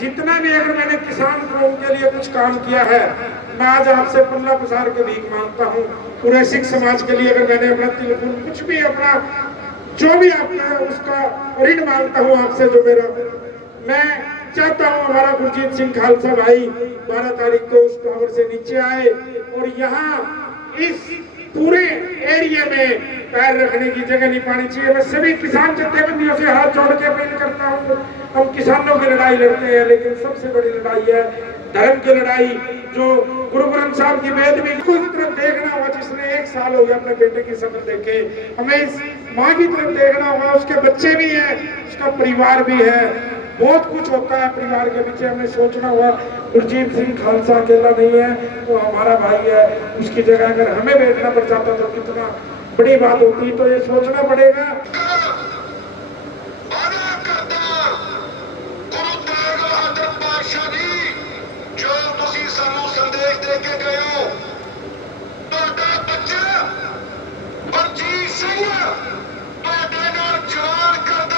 जितना भी अगर मैंने किसान लोगों के लिए कुछ काम किया है, मैं आज आपसे पल्ला पसार के भीख माँगता हूँ। पूरे सिख समाज के लिए अगर मैंने अपना तिलकुल कुछ भी अपना, जो भी अपना उसका ऋण माँगता हूँ आपसे जो मेरा। मैं चाहता हूँ हमारा गुरजीत सिंह खालसा भाई बारह तारीख को उस टावर से नीचे आए और यहाँ इस पूरे एरिया में पैर रखने की जगह नहीं पानी चाहिए। मैं सभी किसान जथेबंदियों से हाथ जोड़ के अपील करता हूँ, हम किसानों की लड़ाई लड़ते हैं, लेकिन सबसे बड़ी लड़ाई है धर्म की लड़ाई, जो गुरु ग्रंथ साहब की वेद में इस तरफ़ देखना होगा जिसने एक साल हो गया अपने बेटे की शपथ देखे हमें इस माँ की तरफ़ देखना होगा उसके बच्चे भी हैं, उसका परिवार भी है। बहुत कुछ होता है परिवार के पीछे हमें सोचना हुआ, गुरजीत सिंह खालसा अकेला नहीं है, वो हमारा भाई है, उसकी जगह अगर हमें बैठना पड़ जाता तो, तो कितना बड़ी बात होती। तो ये सोचना पड़ेगा। जवान करता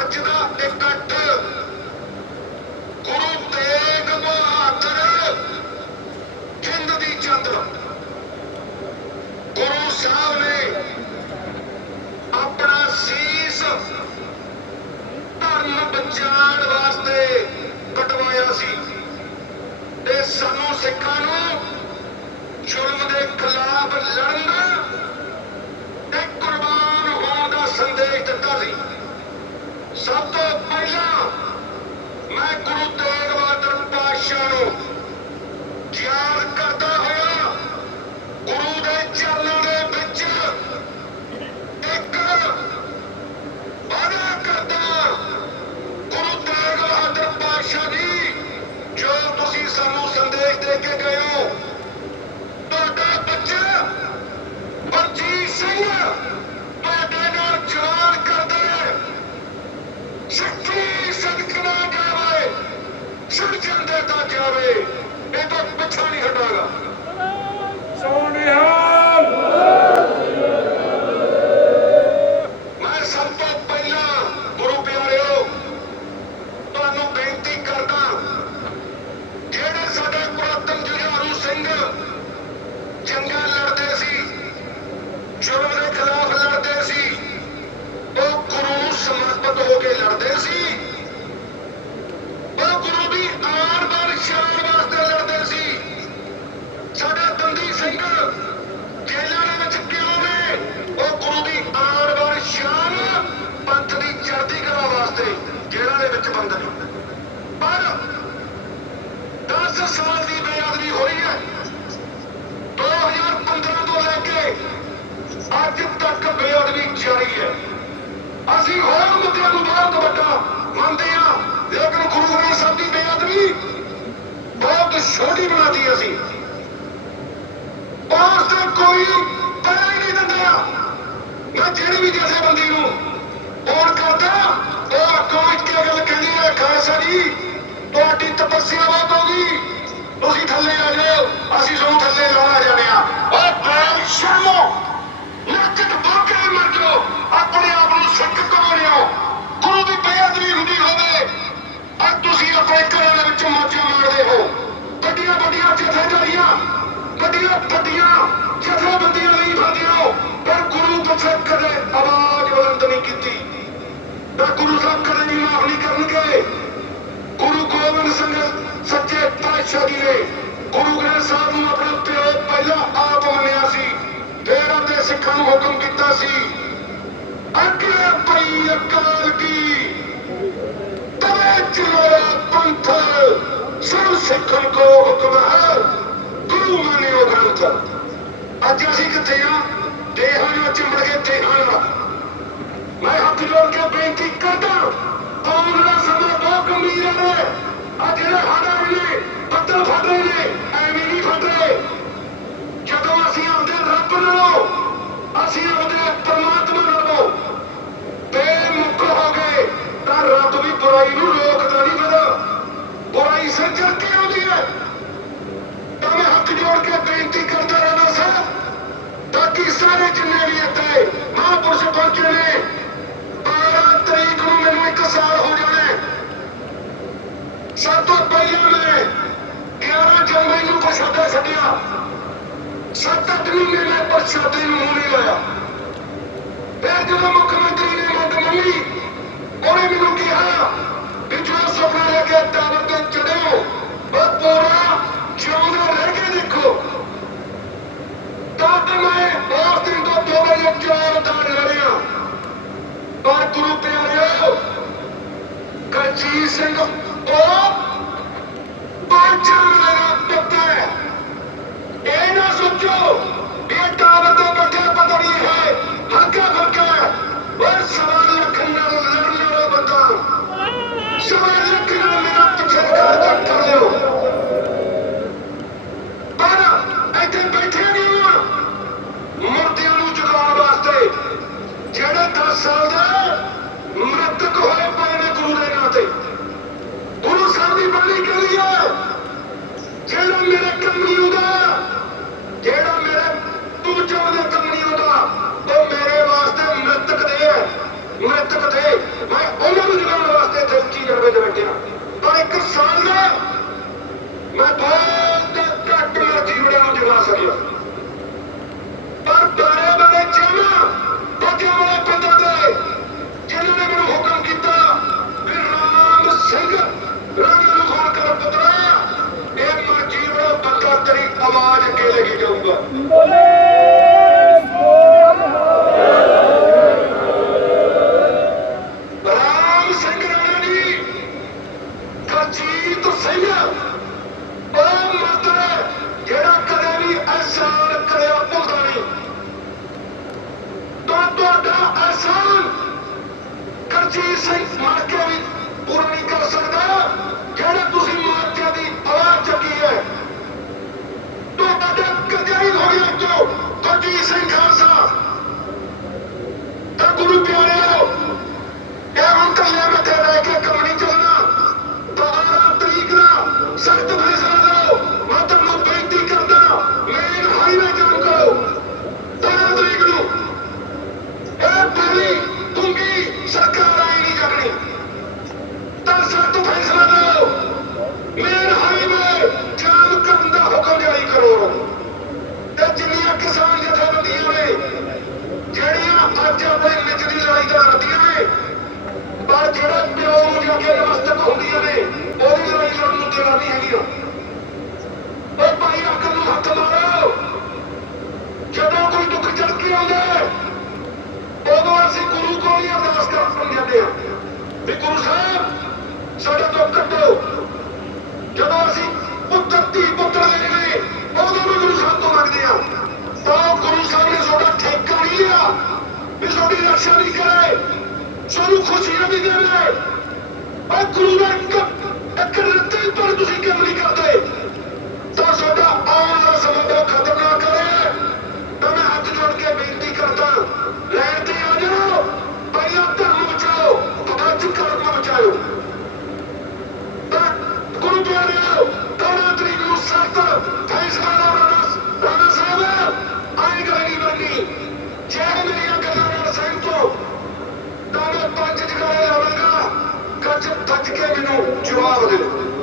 ਅੱਜ ਦਾ ਇਕੱਠ ਗੁਰੂ ਤੇਗ ਬਹਾਦਰ ਜਿੰਦ ਦੀ ਚੰਦਰ ਗੁਰੂ ਸਾਹਿਬ ਨੇ ਆਪਣਾ ਸੀਸ ਧਰਮ ਬਚਾਉਣ ਵਾਸਤੇ ਕਟਵਾਇਆ ਸੀ। ਤੇ ਸਾਨੂੰ ਸਿੱਖਾਂ ਨੂੰ ਜ਼ੁਲਮ ਦੇ ਖਿਲਾਫ शब्द पहला मैं गुरु ਛੋਟੀ ਬਣਾਦੀ ਅਸੀਂ। ਔਰ ਤੇ ਕੋਈ ਪਤਾ ਹੀ ਨਹੀਂ ਦਿੰਦਾ। ਮੈਂ ਜਿਹੜੀ ਵੀ ਕਿਸੇ ਬੰਦੇ ਨੂੰ ਔਰ ਕਰਦਾ, ਉਹ ਅੱਖੋਂ ਵਿੱਚ ਕੀ ਗੱਲ ਕਹਿੰਦੀ ਹੈ, ਖਾਲਸਾ ਜੀ, ਤੁਹਾਡੀ ਤਪੱਸਿਆ ਬਹੁਤ ਹੋ ਗਈ। ਤੁਸੀਂ ਥੱਲੇ ਆ ਜਾਓ, ਅਸੀਂ ਤੁਹਾਨੂੰ ਥੱਲੇ ਲਾਉਣਾ ਜਾਣੇ ਆ ਓਏ ਬੈਲ ਸ਼ਰਮੋ ਨੱਕਤ ਭੁੱਖੇ ਮਰ ਜਾਓ? ਆਪਣੇ ਆਪ ਨੂੰ ਸਿੱਖ ਕਮਾ ਲਿਓ ਗੁਰੂ ਦੀ ਬੇਅਦਬੀ ਹੁੰਦੀ ਹੋਵੇ ਅੱਜ ਤੁਸੀਂ ਆਪਣੇ ਘਰਾਂ ਦੇ ਵਿੱਚ ਮੋਚਾ ਮਾਰਦੇ ਹੋ। ਵੱਡੀਆਂ ਵੱਡੀਆਂ ਜਥੇਦਾਰੀਆਂ ਵੱਡੀਆਂ ਵੱਡੀਆਂ, ਜਥੇਬੰਦੀਆਂ ਨਹੀਂ ਫਿਰਦੇ ਪਰ ਗੁਰੂ ਪਿੱਛੇ ਕਦੇ ਆਵਾਜ਼ ਬੁਲੰਦ ਨਹੀਂ ਕੀਤੀ। ਤਾਂ ਗੁਰੂ ਸਾਹਿਬ ਕਦੇ ਨਹੀਂ ਮਾਫ ਨਹੀਂ ਕਰਨਗੇ। ਗੁਰੂ ਗੋਬਿੰਦ ਸਿੰਘ ਸੱਚੇ ਪਾਤਸ਼ਾਹ ਜੀ ਨੇ ਗੁਰੂ ਗ੍ਰੰਥ ਸਾਹਿਬ ਨੂੰ ਆਪਣੇ ਪਿਓ ਪਹਿਲਾਂ ਆਪ ਮੰਨਿਆ ਸੀ, ਫਿਰ ਆਪਣੇ ਸਿੱਖਾਂ ਨੂੰ ਹੁਕਮ ਕੀਤਾ ਸੀ। ਅੱਗੇ ਪਈ ਅਕਾਲ ਕੀ? ਤਵੇ ਚਲੋ ਪੰਥ। ਸਭ ਸਿੱਖਾਂ ਕੋ ਹੁਕਮ ਹੈ, ਗੁਰੂ ਮੰਨਿਓ ਗ੍ਰੰਥ ਅੱਜ ਅਸੀਂ ਕਿੱਥੇ ਆ ਦੇਹਾਂ ਨਾਲ ਚਿੰਬੜ ਕੇ ਦੇਹਾਂ ਨਾਲ ਮੈਂ ਹੱਥ ਜੋੜ ਕੇ ਬੇਨਤੀ ਕਰਦਾ ਆਉਣ ਵਾਲਾ ਸਮਾਂ ਬਹੁਤ ਗੰਭੀਰ ਹੈ। ਆ ਜਿਹੜੇ ਹਾੜਾ ਨੇ ਬੱਦਲ ਫਟ ਰਹੇ ਨੇ, ਐਵੇਂ ਨਹੀਂ ਫਟ ਰਹੇ। ਜਦੋਂ ਅਸੀਂ ਆਪਦੇ ਰੱਬ ਨਾਲੋਂ, ਅਸੀਂ ਆਪਦੇ ਪਰਮਾਤਮਾ ਨਾਲੋਂ। ਬੇਮੁਖ ਹੋ ਗਏ, ਤਾਂ ਰੱਬ ਵੀ ਬੁਰਾਈ ਨੂੰ ਰੋਕਦਾ ਨਹੀਂ ਪਤਾ और ऐसे चल के दिए हमें हक जोड़ के बेनती ਗੁਰੂ ਪਿਆਰਿਓ ਕਰਜੀਤ ਸਿੰਘ ਉਹ ਬਾਜਾ ਮੇਰਾ ਪੁੱਤ ਹੈ। ਇਹ ਨਾ ਸੋਚੋ ਕਰਜੀਤ ਸਿੰਘ ਮਾਰ ਕੇ ਵੀ ਪੂਰਾ ਨਹੀਂ ਕਰ ਸਕਦਾ। ਜਿਹੜਾ ਤੁਸੀਂ ਮਾਰਚਾ ਦੀ ਆਵਾਜ਼ ਚੱਕੀ ਹੈ। ਤੁਹਾਡਾ ਕਜਾਈ ਹੋ ਗਿਆ ਜੋ ਕਰਜੀਤ ਸਿੰਘ ਖਾਲਸਾ। ਤਾਂ ਗੁਰੂ ਪਿਆਰਿਓ ਇਹ ਹੁਣ ਕੱਲੇ ਮੱਥੇ ਰਹਿ ਕੇ ਕੰਮ ਨਹੀਂ ਚੱਲਣਾ। 12 ਤਰੀਕ ਦਾ ਸਖਤ ਫੈਸਲਾ ਪਿਓ ਨਮਸਤਕ ਹੁੰਦੀਆਂ ਨੇ? ਉਹਦੀ ਲੜਾਈ ਲੜਨ ਦੇਣਾ ਨਹੀਂ ਹੈਗੀਆਂ। ਉਹ ਭਾਈ ਅਕਲ ਨੂੰ ਹੱਥ ਮਾਰੋ। ਜਦੋਂ ਕੋਈ ਦੁੱਖ ਚੜ ਕੇ ਆਉਂਦਾ ਉਦੋਂ ਅਸੀਂ ਗੁਰੂ ਕੋਲ ਹੀ ਅਰਦਾਸ ਕਰਨ ਜਾਂਦੇ ਹਾਂ। ਵੀ ਗੁਰੂ ਸਾਹਿਬ, ਸਾਡਾ ਦੁੱਖ ਕੱਟੋ ਜਦੋਂ ਅਸੀਂ ਪੁੱਤਰ ਧੀ ਪੁੱਤਰ ਦੇ ਨੇ ਗੁਰੂ ਪਿਆਰਿਓ 14 ਤਰੀਕ ਨੂੰ ਸੱਤ ਫੈਸ ਕਾਲਾ ਰਾਣਾ ਰਾਣਾ ਸਾਹਿਬ, ਆਈ ਗਾੜੀ ਬੰਦੀ ਜੈ ਮੇਰੀਆਂ ਗੱਲਾਂ ਨਾਲ ਸਿੰਘ ਤੋਂ। ਤਾਂ ਪੰਜ ਜਗਾਏ ਆਵਾਂਗਾ। ਗੱਜ ਤੱਕ ਕੇ ਮੈਨੂੰ ਜਵਾਬ ਦਿਓ।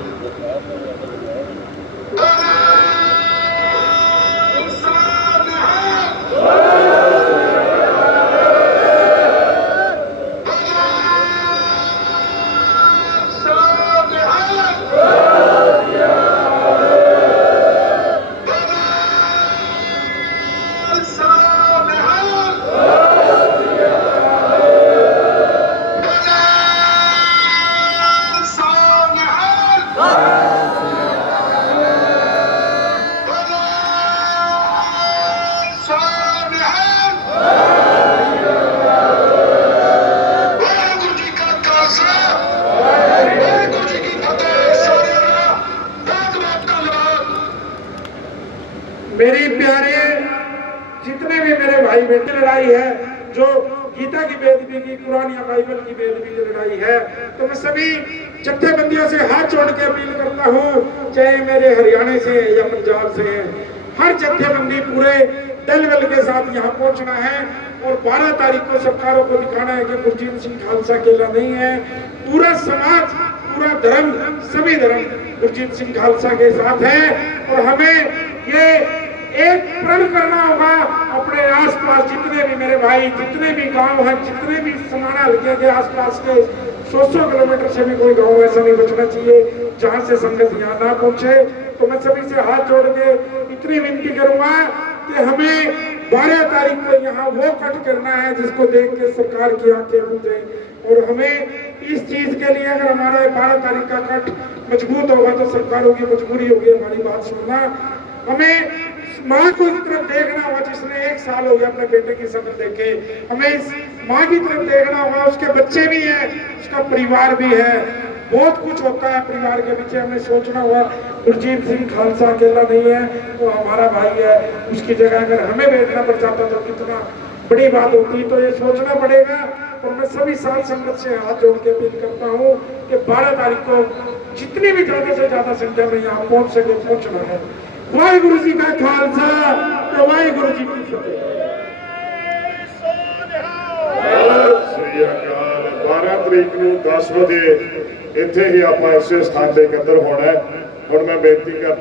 बेदबी की कुरान या बाइबल की बेदबी की लड़ाई है तो मैं सभी जत्थेबंदियों से हाथ जोड़ के अपील करता हूँ, चाहे मेरे हरियाणा से या पंजाब से हैं हर जत्थेबंदी पूरे दल बल के साथ यहाँ पहुँचना है और 12 तारीख को सरकारों को दिखाना है कि गुरजीत सिंह खालसा अकेला नहीं है। पूरा समाज, पूरा धर्म, सभी धर्म गुरजीत सिंह खालसा के साथ है और हमें ये एक प्रण करना होगा। आसपास जितने भी मेरे भाई, जितने भी गाँव हैं, जितने भी समाना हल्के के आसपास के सौ सौ किलोमीटर से भी कोई गाँव ऐसा नहीं बचना चाहिए, जहाँ से संगत यहाँ ना पहुँचे। तो मैं सभी से हाथ जोड़ के इतनी विनती करूँगा कि हमें बारह तारीख को यहाँ वो कट करना है जिसको देख के सरकार की आँखें खुल जाए। और हमें इस चीज़ के लिए अगर हमारा बारह तारीख का कट मज़बूत होगा तो सरकारों की मजबूरी होगी, हमारी बात सुनना। हमें माँ को तरफ़ देखना होगा, जिसने एक साल हो गया अपने बेटे की शक्ल देखे। हमें इस माँ की तरफ़ देखना होगा, उसके बच्चे भी हैं, उसका परिवार भी है। बहुत कुछ होता है परिवार के पीछे हमें सोचना होगा, गुरजीत सिंह खालसा अकेला नहीं है, वो हमारा भाई है। उसकी जगह अगर हमें भेजना पड़ जाता तो कितना बड़ी बात होती। तो ये सोचना पड़ेगा, और मैं सभी साथ संगत से हाथ जोड़ के अपील करता हूँ कि 12 तारीख को जितनी भी ज़्यादा से ज़्यादा संख्या में यहाँ पहुँच सके, पहुँचना है। ਵਾਹਿਗੁਰੂ ਜੀ ਕਾ ਖਾਲਸਾ ਤੇ ਵਾਹਿਗੁਰੂ ਜੀ ਕੀ ਫਤਿਹ। ਸ੍ਰੀ ਅਕਾਲ 12 ਤਰੀਕ ਨੂੰ 10 ਵਜੇ ਇੱਥੇ ਹੀ ਆਪਾਂ ਇਸੇ ਸਥਾਨ ਦੇ ਅੰਦਰ ਹੋਣਾ ਹੈ। ਹੁਣ ਮੈਂ ਬੇਨਤੀ ਕਰਦਾ